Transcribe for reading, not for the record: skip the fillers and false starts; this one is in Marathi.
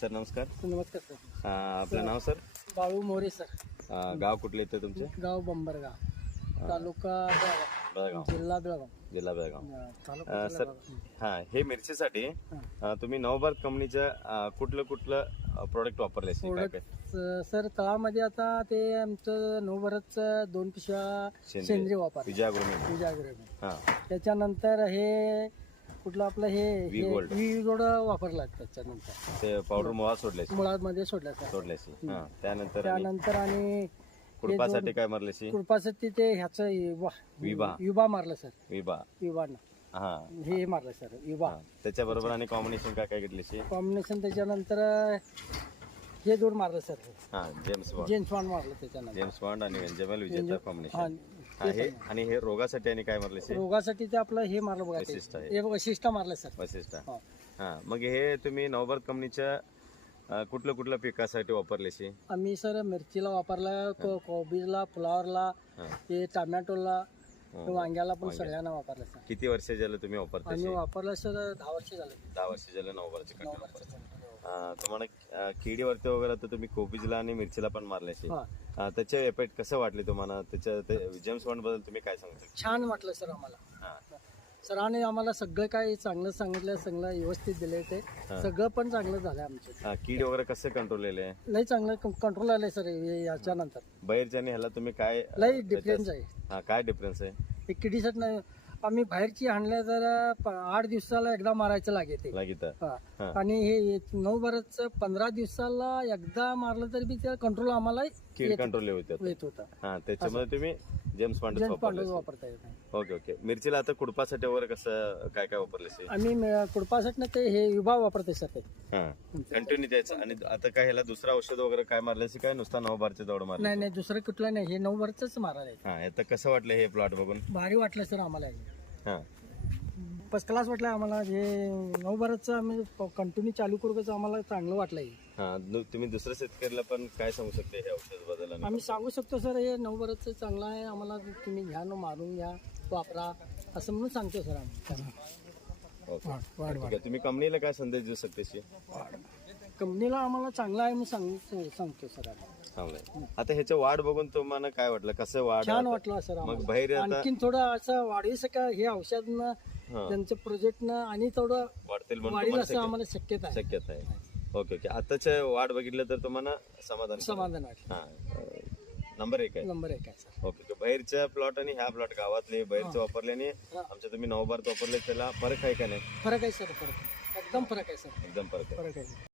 सर नमस्कार. नमस्कार सर. आपलं नाव सर? बाळू मोरे सर. गाव कुठले येते तुमचे? गाव बंबरगाव, तालुका बेळगाव, जिल्हा बेळगाव. जिल्हा बेळगाव. तालुका सर हे मिरचीसाठी तुम्ही नवभारत कंपनीचं कुठलं प्रोडक्ट वापरले? सर तळामध्ये आता ते आमचं नवभरतचं 2 पिशव्या सेंद्रिय वापर विजयागृही. त्याच्यानंतर हे कुठलं आपलं हे V-Gold. V-Gold वापरला त्याच्यानंतर ते पावडर मुळात मुळामध्ये सोडला सर. सोडल्याशी. त्यानंतर आणि कुडपासाठी काय मारल्याशी? कुडपासाठी ते ह्याचं युबा मारलं सर. युबानं हे मारलं सर युबा. त्याच्याबरोबर आणि कॉम्बिनेशन काय घेतल्याशी? कॉम्बिनेशन त्याच्यानंतर हे 2 मारलं सर. जेम्स बॉन्ड मारलं त्याच्यानंतर. जेम्स बॉन्ड आणि वेंजेबल विजेता कॉम्बिनेशन. आणि हे रोगासाठी आणि काय मारले? रोगासाठी ते आपलं हे मारलं बघा, वशिष्ठ मारलं सर. वशिष्ठ. मग हे तुम्ही नवभारत कंपनीच्या कुठल्या पिकासाठी वापरलेशी? आम्ही सर मिरचीला वापरला, कोबीला, फ्लावरला, ते टमॅटोला, वांग्याला पण सगळ्यांना वापरलं सर. किती वर्ष झालं तुम्ही वापरता? आम्ही वापरलं सर 10 वर्ष झालं. 10 वर्ष झालं नवभारत. तुम्हाला किडीवरती वगैरे तर तुम्ही कोबीजला आणि मिरचीला पण मारल्याशी. त्याचे इफेक्ट कसं वाटले तुम्हाला? जेम्स बॉन्ड बद्दल तुम्ही काय सांगता? छान वाटलं सर आम्हाला. सरांनी आम्हाला सगळं काही चांगलं सांगितलं, सगळं व्यवस्थित दिले, ते सगळं पण चांगलं झालं आमचं. कीड वगैरे कसं कंट्रोल केले? लई चांगलं कंट्रोल आलंय सर याच्यानंतर. बाहेरच्या आणि ह्याला तुम्ही काय लई डिफरन्स आहे. काय डिफरन्स आहे? हे किडीसाठी नाही, आम्ही बाहेरची आणल्या तर 8 दिवसाला एकदा मारायचं लागेल. आणि हे 9 बरच 15 दिवसाला एकदा मारलं तरी बी त्या कंट्रोल आम्हाला कीड कंट्रोल येत होता. त्याच्यामध्ये तुम्ही जेम्स बॉन्ड वापरता येत नाही. ओके. मिरचीला आता कुडपासाठी वगैरे कसं काय वापरले? आम्ही कुडपासाठी ते हे युबा वापरते सर. ते कंटिन्यू द्यायचं. आणि आता काय ह्याला दुसरं औषध वगैरे काय मारल्याशी काय नुसता नवभारचे दौड मारले? नाही, दुसरं कुठलं नाही, हे 9 बरच मारायला. आता कसं वाटलं हे प्लॉट बघून? भारी वाटलं सर आम्हाला. फर्स्ट क्लास वाटलं आम्हाला. हे 9 बरच आम्ही कंटिन्यू चालू करू आम्हाला चांगलं वाटलं. तुम्ही दुसऱ्या शेतकऱ्याला पण काय सांगू शकता हे औषध बद्दल? आम्ही सांगू शकतो सर, हे 9 बरच चांगलं आहे, आम्हाला तुम्ही घ्या, मारून घ्या, वापरा असं म्हणून सांगतो सर आम्ही. तुम्ही कंपनीला काय संदेश देऊ शकते? कंपनीला आम्हाला चांगला आहे मी सांगतो सर आम्ही. चांगलं. आता ह्याचं वाढ बघून तुम्हाला काय वाटलं? कसं वाढ? छान वाटलं सर. मग बाहेर आणखीन थोडं असं वाढीस का हे औषधनं त्यांचं प्रोजेक्टनं आणि थोडं वाढील असं आम्हाला शक्यता आहे. ओके. आताच्या वाढ बघितलं तर तुम्हाला समाधान वाटलं. नंबर 1 आहे सर. ओके. बाहेरच्या प्लॉट आणि ह्या प्लॉट गावातले बाहेरचे वापरल्याने आमच्या तुम्ही नवभारत वापरले त्याला फरक आहे का नाही? फरक आहे सर. एकदम फरक आहे सर. एकदम फरक आहे.